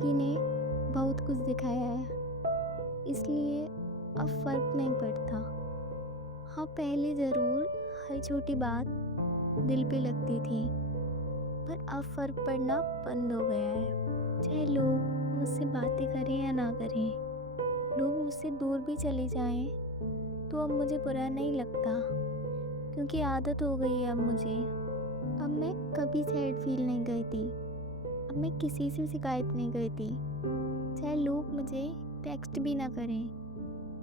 ज़िंदगी ने बहुत कुछ दिखाया है, इसलिए अब फ़र्क नहीं पड़ता। हाँ, पहले ज़रूर हर छोटी बात दिल पे लगती थी, पर अब फ़र्क पड़ना बंद हो गया है। चाहे लोग मुझसे बातें करें या ना करें, लोग मुझसे दूर भी चले जाएँ, तो अब मुझे बुरा नहीं लगता, क्योंकि आदत हो गई है अब मुझे। अब मैं कभी सैड फ़ील नहीं करती, अब मैं किसी से शिकायत नहीं करती। चाहे लोग मुझे टेक्स्ट भी ना करें,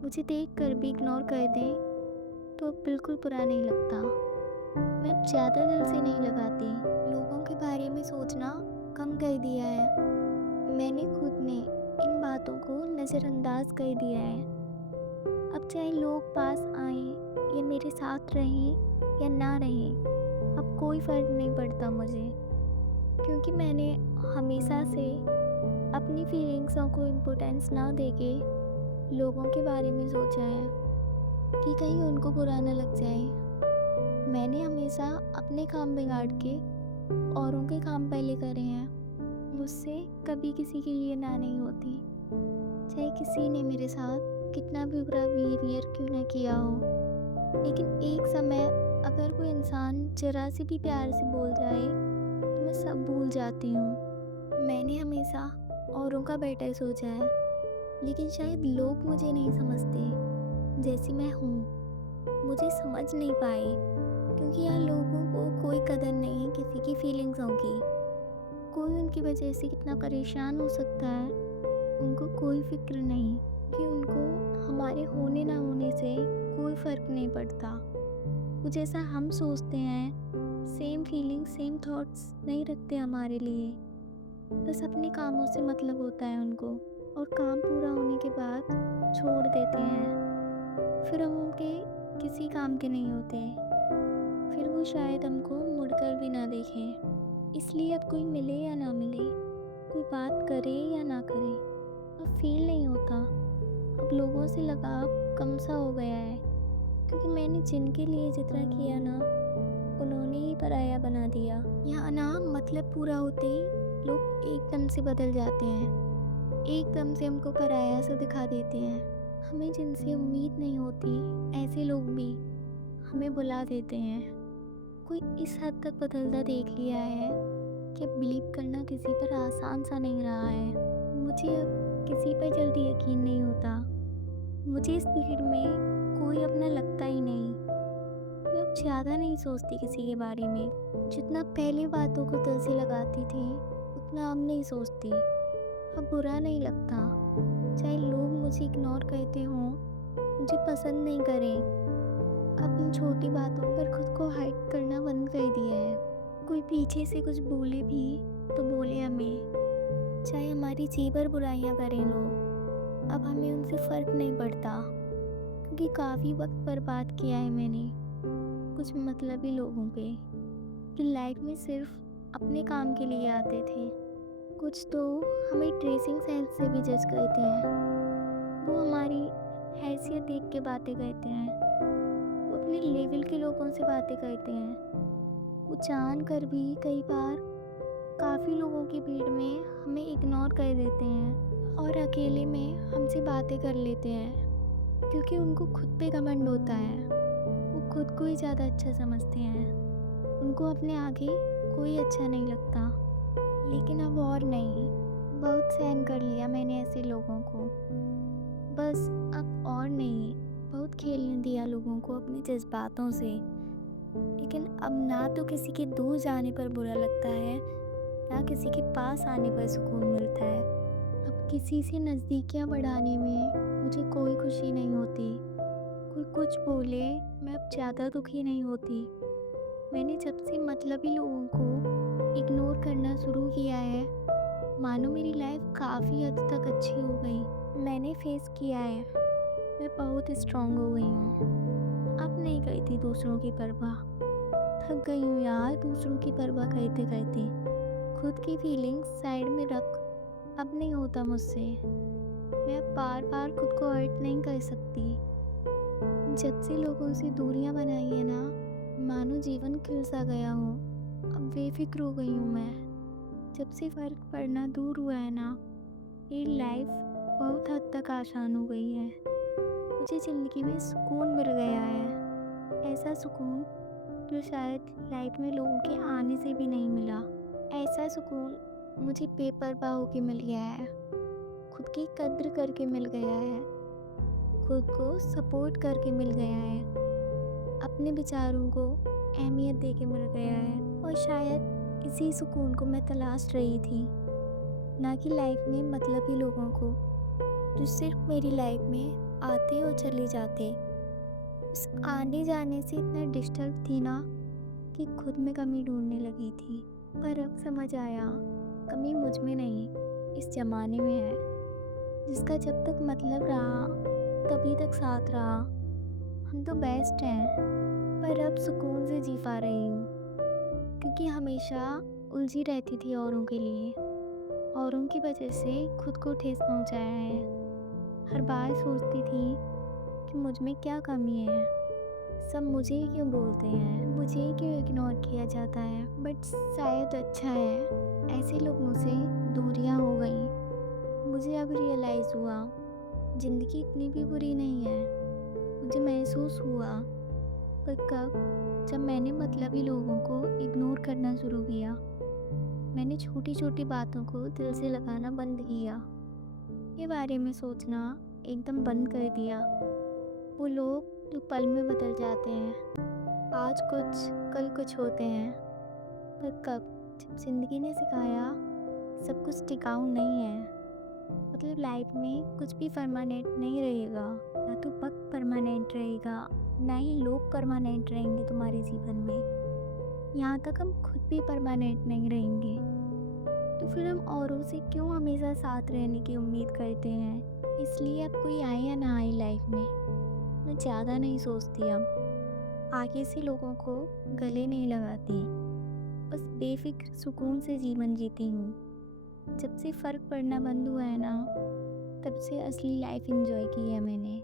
मुझे देख कर भी इग्नोर कर दें, तो अब बिल्कुल बुरा नहीं लगता। मैं अब ज़्यादा दिल से नहीं लगाती, लोगों के बारे में सोचना कम कर दिया है। मैंने खुद ने इन बातों को नज़रअंदाज कर दिया है। अब चाहे लोग पास आएं या मेरे साथ रहें या ना रहें, अब कोई फ़र्क नहीं पड़ता मुझे, क्योंकि मैंने हमेशा से अपनी फीलिंग्सों को इम्पोर्टेंस ना देके लोगों के बारे में सोचा है कि कहीं उनको बुरा ना लग जाए। मैंने हमेशा अपने काम बिगाड़ के औरों के काम पहले करे हैं। मुझसे कभी किसी के लिए ना नहीं होती, चाहे किसी ने मेरे साथ कितना भी बुरा बिहेवियर क्यों ना किया हो। लेकिन एक समय अगर कोई इंसान ज़रा से भी प्यार से बोल जाए, तो मैं सब भूल जाती हूँ। मैंने हमेशा औरों का बेटर सोचा है, लेकिन शायद लोग मुझे नहीं समझते जैसी मैं हूँ। मुझे समझ नहीं पाए, क्योंकि यहाँ लोगों को कोई कदर नहीं है किसी की फीलिंग्सों की। कोई उनकी वजह से कितना परेशान हो सकता है, उनको कोई फ़िक्र नहीं, कि उनको हमारे होने ना होने से कोई फ़र्क नहीं पड़ता। वो जैसा हम सोचते हैं, सेम फीलिंग सेम थॉट्स नहीं रखते हमारे लिए। बस अपने कामों से मतलब होता है उनको, और काम पूरा होने के बाद छोड़ देते हैं। फिर हम उनके किसी काम के नहीं होते, फिर वो शायद हमको मुड़कर भी ना देखें। इसलिए अब कोई मिले या ना मिले, कोई बात करे या ना करे, अब फील नहीं होता। अब लोगों से लगाव कम सा हो गया है, क्योंकि मैंने जिनके लिए जितना किया ना, उन्होंने ही पराया बना दिया। यहाँ ना मतलब पूरा होते ही लोग एकदम से बदल जाते हैं, एकदम से हमको पराया सा दिखा देते हैं। हमें जिनसे उम्मीद नहीं होती, ऐसे लोग भी हमें बुला देते हैं। कोई इस हद तक बदलता देख लिया है कि अब बिलीव करना किसी पर आसान सा नहीं रहा है। मुझे अब किसी पर जल्दी यकीन नहीं होता। मुझे इस भीड़ में कोई अपना लगता ही नहीं। मैं अब ज़्यादा नहीं सोचती किसी के बारे में। जितना पहले बातों को दिल से लगाती थी, उतना अब नहीं सोचती। अब बुरा नहीं लगता, चाहे लोग मुझे इग्नोर करते हों, मुझे पसंद नहीं करें। अब इन छोटी बातों पर खुद को हाइड करना बंद कर दिया है। कोई पीछे से कुछ बोले भी तो बोले हमें, चाहे हमारी जी भर बुराइयां करें लोग, अब हमें उनसे फ़र्क नहीं पड़ता, क्योंकि काफ़ी वक्त बर्बाद किया है मैंने कुछ मतलबी लोगों पे, कि लाइफ में सिर्फ अपने काम के लिए आते थे। कुछ तो हमें ड्रेसिंग सेंस से भी जज करते हैं, वो हमारी हैसियत देख के बातें करते हैं, वो अपने लेवल के लोगों से बातें करते हैं। वो जान कर भी कई बार काफ़ी लोगों की भीड़ में हमें इग्नोर कर देते हैं, और अकेले में हमसे बातें कर लेते हैं, क्योंकि उनको खुद पे घमंड होता है। वो खुद को ही ज़्यादा अच्छा समझते हैं, उनको अपने आगे कोई अच्छा नहीं लगता। लेकिन अब और नहीं, बहुत सहन कर लिया मैंने ऐसे लोगों को। बस अब और नहीं, बहुत खेलने दिया लोगों को अपने जज़्बातों से। लेकिन अब ना तो किसी के दूर जाने पर बुरा लगता है, ना किसी के पास आने पर सुकून मिलता है। अब किसी से नज़दीकियाँ बढ़ाने में मुझे कोई खुशी नहीं होती। कोई कुछ बोले, मैं अब ज़्यादा दुखी नहीं होती। मैंने जब से मतलबी लोगों को इग्नोर करना शुरू किया है, मानो मेरी लाइफ काफ़ी हद तक अच्छी हो गई। मैंने फेस किया है, मैं बहुत स्ट्रांग हो गई हूँ। अब नहीं करती दूसरों की परवाह। थक गई हूँ यार दूसरों की परवाह करते करते। खुद की फीलिंग्स साइड में रख, अब नहीं होता मुझसे। मैं अब बार बार खुद को हर्ट नहीं कर सकती। जब से लोगों से दूरियां बनाई है ना, मानो जीवन खिल सा गया हो। अब बेफिक्र हो गई हूँ मैं। जब से फ़र्क पड़ना दूर हुआ है ना, मेरी लाइफ बहुत हद तक आसान हो गई है। मुझे ज़िंदगी में सुकून मिल गया है। ऐसा सुकून जो शायद लाइफ में लोगों के आने से भी नहीं मिला। ऐसा सुकून मुझे बेपरवाह होके मिल गया है। खुद की कद्र करके मिल गया है। खुद को सपोर्ट करके मिल गया है। अपने विचारों को अहमियत दे के मिल गया है। और शायद इसी सुकून को मैं तलाश रही थी, ना कि लाइफ में मतलबी लोगों को जो सिर्फ मेरी लाइफ में आते और चले जाते। उस आने जाने से इतना डिस्टर्ब थी ना कि खुद में कमी ढूंढने लगी थी। पर अब समझ आया, कमी मुझ में नहीं, इस ज़माने में है, जिसका जब तक मतलब रहा तभी तक साथ रहा। हम तो बेस्ट हैं, पर अब सुकून से जी पा रही हूँ, क्योंकि हमेशा उलझी रहती थी औरों के लिए। औरों की वजह से खुद को ठेस पहुँचाया है। हर बार सोचती थी कि मुझ में क्या कमी है, सब मुझे ही क्यों बोलते हैं, मुझे ही क्यों इग्नोर किया जाता है। बट शायद अच्छा है, ऐसे लोगों से दूरियां हो गई। मुझे अब रियलाइज़ हुआ, ज़िंदगी इतनी भी बुरी नहीं है। मुझे महसूस हुआ, पर कब, जब मैंने मतलबी लोगों को इग्नोर करना शुरू किया। मैंने छोटी छोटी बातों को दिल से लगाना बंद किया, के बारे में सोचना एकदम बंद कर दिया। वो लोग जो पल में बदल जाते हैं, आज कुछ कल कुछ होते हैं। पर कब, जब ज़िंदगी ने सिखाया सब कुछ टिकाऊ नहीं है। मतलब लाइफ में कुछ भी परमानेंट नहीं रहेगा। ना तो वक्त परमानेंट रहेगा, ना ही लोग परमानेंट रहेंगे तुम्हारे जीवन में। यहाँ तक हम खुद भी परमानेंट नहीं रहेंगे। तो फिर हम औरों से क्यों हमेशा साथ रहने की उम्मीद करते हैं। इसलिए अब कोई आए या ना आए लाइफ में, मैं ज़्यादा नहीं सोचती। अब आगे से लोगों को गले नहीं लगाती, बस बेफिक्र सुकून से जीवन जीती हूँ। जब से फ़र्क पड़ना बंद हुआ है ना, तब से असली लाइफ एंजॉय की है मैंने।